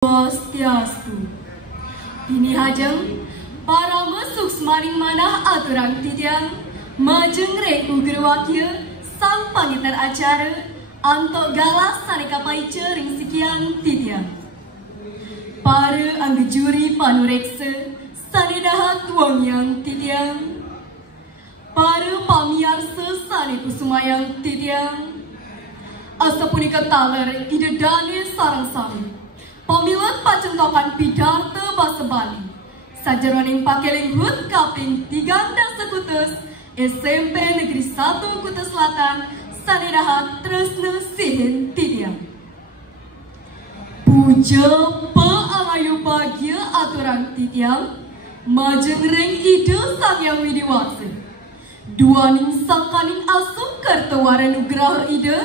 Swastiastu. Ini hajeng para mesuk semaring manah aturan titiang majeng rek uger wakil sang pangitar acara antok galas saneka paice ring sekian titiang. Para angge juri panurekse sanedahat tuang yang titiang. Para pamiarsa sane kusumayang titiang. Asa punika taler ide dane sarang sami. Pamilat pacentokan pidarta basa Bali. Sajeroning pakeling hut kaping 3 sekutus SMP Negeri 1 Kuta Selatan sanedahat tresna sihin titiang. Puja pealayu bahagia aturan titiang majeng ring ide sang yang widiwasa. Duaning sangkaning asum kertawara nugraha ide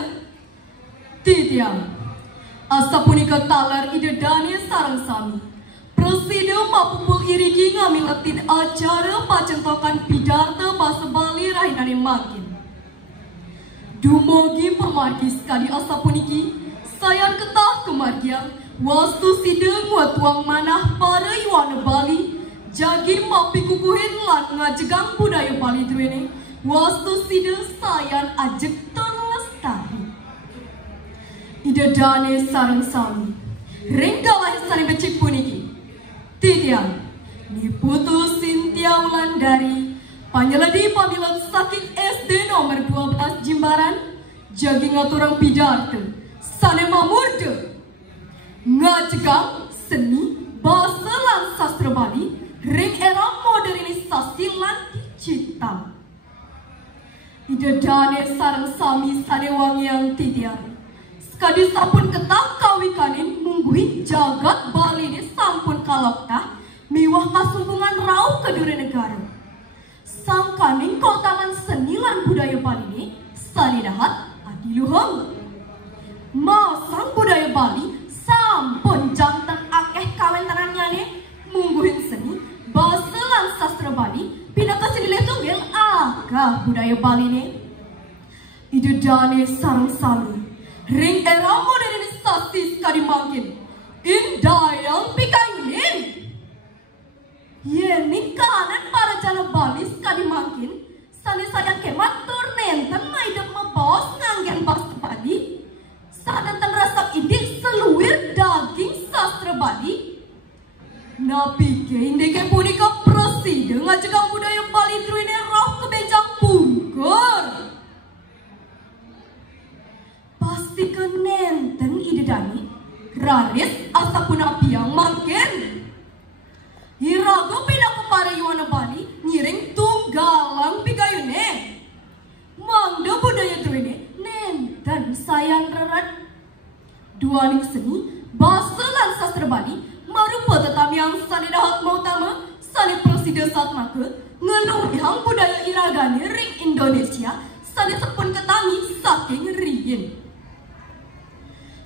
titiang. Asa punika talar ide dane sarang sami. Presiden mapupul irigi ngamilatin acara pacentokan pidarta basa Bali rahinane makin. Dumogi pemargi sekali asa puniki, sayan ketah kemargian, wastu sideng watuang manah para iwana Bali, jagi mapi kukuhin lan ngajegang budaya Bali duene, wastu sideng sayan ajek terlestari. Ide dane sarang sami ringgalah sane becik puniki titiang ni putu Sintia Wulandari panyeledi pamilat saking SD nomor 12 Jimbaran jagi ngaturang pidarta sane mamurde ngajegang seni basa lan sastra Bali ring era modernisasi lan digital. Ide dane sarang sami sane wangiang titiang. Sekadi sampun ketah kawikanin mungguhin jagat Bali ini sampun kalaktah miwah kasungkungan rauh kedua negara. Sangkaning kautangan seni lan budaya Bali ini sanedahat adiluhung. Masang budaya Bali sampun jantan akeh kawentanannya nih mungguhin seni basa lan sastra Bali pindah ke sini tunggal agah budaya Bali ini. Ide dane sarang sami ring era modernisasi sekali makin indah yang pikainin. Yeni kanan para jala Bali sekali makin sani sayang kemat turnenten maidap mebos nganggen bas Bali sadatan rasa ini seluwir daging sastra Bali. Napi ke indeke punika presiden ngajegang budaya Bali druine roh kebenjang pungkur. Pastikan nenten ide dani raris asa puna piang makin hirago pindah ke para yuwana Bali ngiring tunggalang pigayune mangda budaya druine nenten sayang rerat duaning seni basa lan sastra Bali marupa tetami yang sanedahat mautama sane presiden saat maka ngeluhang budaya iragane ring Indonesia sane sepun ketami saking riyin.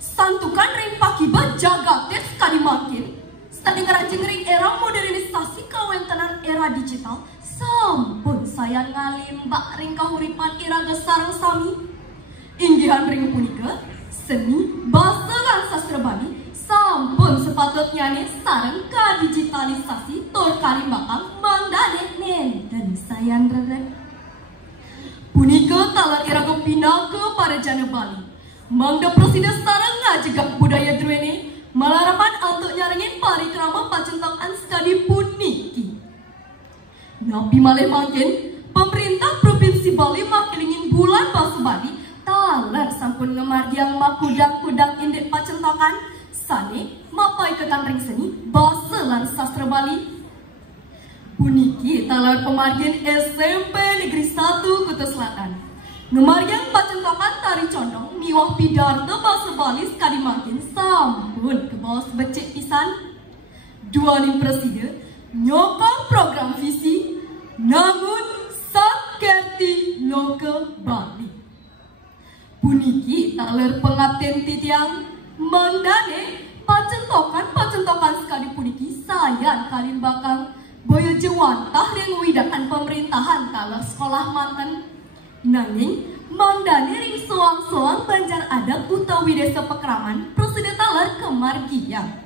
Santukan ring pakiba jagates sekali makin sani ngerajeng ring era modernisasi kawentenan era digital sampun sayang ngalimbak ring kahuripan iraga sarang sami inggihan ring punika seni basa lan sastra Bali sampun sepatutnya nih sarang ka digitalisasi tur kalimbakang mangdane nenten sayang rere punika talar iraga pindah ke para jana Bali. Mangda presiden sarang ngajegak budaya druene malarapan untuk nyarengin parikrama pacentokan sekali puniki. Nabi malih makin pemerintah provinsi Bali makilingin bulan basa Bali talar sampun ngemargiang makudang-kudang indek pacentokan sane mapai ketan ring seni basa lan sastra Bali. Puniki talar pemargian SMP Negeri 1 Kuta Selatan. Ngemargiang pacentokan tari condong miwah pidarta basa Bali sekali makin sampun ke bawah becek pisan. Duaning presiden nyokong program visi namun sakerti lokal Bali. Puniki taler pengaten titiang mandane pacentokan sekali puniki sayan kalimbakang boyo jewantah yang widakan pemerintahan taler sekolah manten. Nanging mandane ring soang-soang Banjar Adat utawi desa Pekraman prosedur talar kemargian.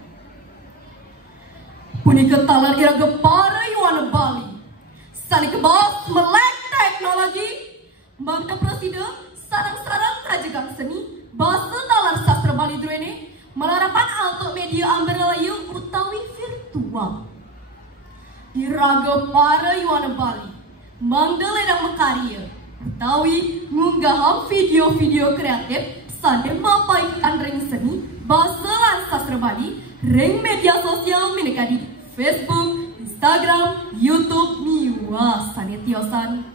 Punika talar iraga para yuana Bali. Sali kebas melek teknologi. Mangka presiden sarang-sarang kajegang seni bahasa talar sastra Bali duene melarapan alto media amberalayu utawi virtual. Iraga para yuana Bali. Manggaledang mekarya utawi ngunggaham video-video kreatif sande mapaikan ring seni bahasa lan sastra Bali ring media sosial mineka di Facebook, Instagram, YouTube, miwa sane tiosan.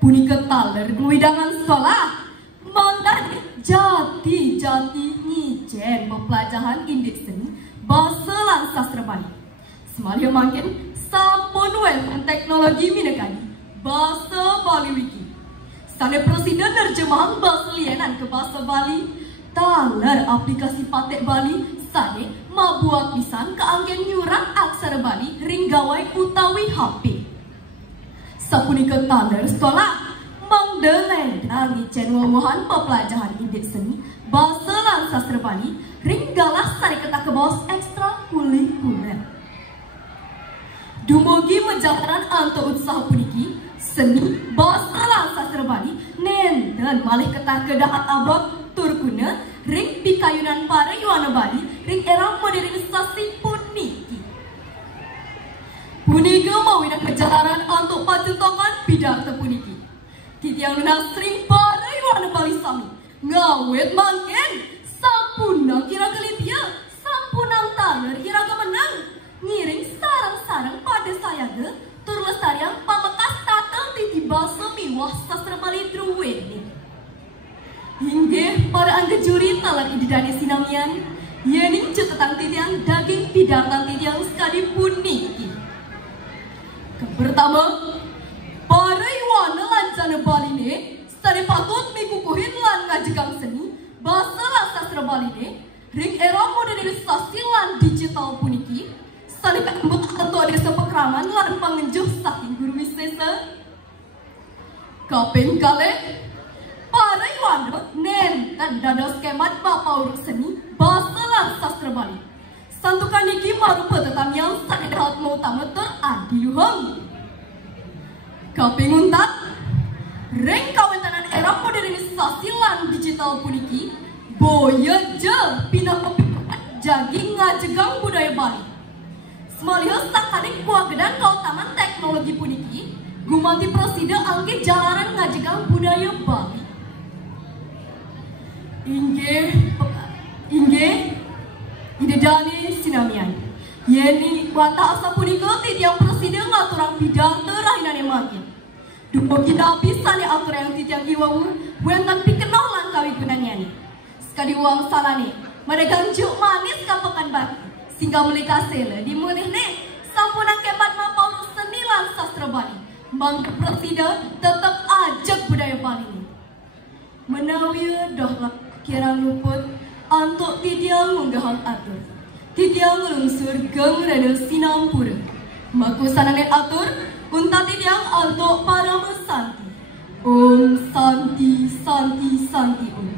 Punika taler gluidangan sekolah mandan jati nyijen pepelajaran indeks seni bahasa lan sastra Bali. Semalia makin sampun wenten teknologi mineka di bahasa Bali Wiki. Sane presiden nerjemahan bahasa lienan ke bahasa Bali. Taler aplikasi patek Bali sane mabuat pisan keanggen nyurat aksara Bali ring gawai utawi HP. Sapunika taler sekolah mangdeledang ngicen wawahan pepelajaran indeks seni bahasa lan sastra Bali ring galas sare ketak kebos ekstra kulikuler. Dumugi menjalanan anto usaha puniki seni bahasa lan sastra Bali nenten malih ketak kedahat abot turkuna ring pikayunan para yuana Bali ring era modernisasi puniki. Punika mawinak kejalanan untuk pajentokan bidang tepuniki. Titiang nasring para yuana Bali sami ngawet mangken sampunang kira gelitia sampunang taler kira menang ngiring sarang-sarang pada sayaga tur lestariang pamekas tatang titi basa miwah sastra Bali druweni. Hingga para angga juri talar ididani sinamian yening cetetang titiang daging pidatan titiang sekali puniki. Pertama, para iwana lancana Bali ne stari patut mikukuhin lan ngajegang seni bahasa lan sastra Bali ne ring era modernisasi lan digital puniki stari kembut ketua desa pekraman lan pangenjuh saking guru wisesa. Kaping kale para iwana nen dan dados kemat bapa urus seni bahasa lan sastra Bali. Santukan iki marupa tetamiang sane dahat mau tameter adiluhang. Kaping untat ring kawentanan era modernisasi lan digital puniki boya je pindah kepikat jagi ngajegang budaya Bali. Semaliha sakaning kuagedan kautaman teknologi puniki gumanti presiden angge jalaran ngajegang budaya Bali. Inge idedani sinamian yeni wanta asa punika titiang presiden ngaturang bidang terahinane makin. Dumo kita bisa nih atur yang titiang iwamu wentan pikenau lan kawigunannya nih. Sekali uang salani meregang juk manis kapekan baki sehingga melikasele dimunih nih sampunang kebat mapaurus seni lan sastra Bali. Bang presiden tetap ajak budaya Bali nih. Menawi doh kirang luput antuk titiang munggahang atur. Titiang lungsur geng rene sinampura. Maku sanane atur unta titiang antuk para mesanti. Om santi santi santi om.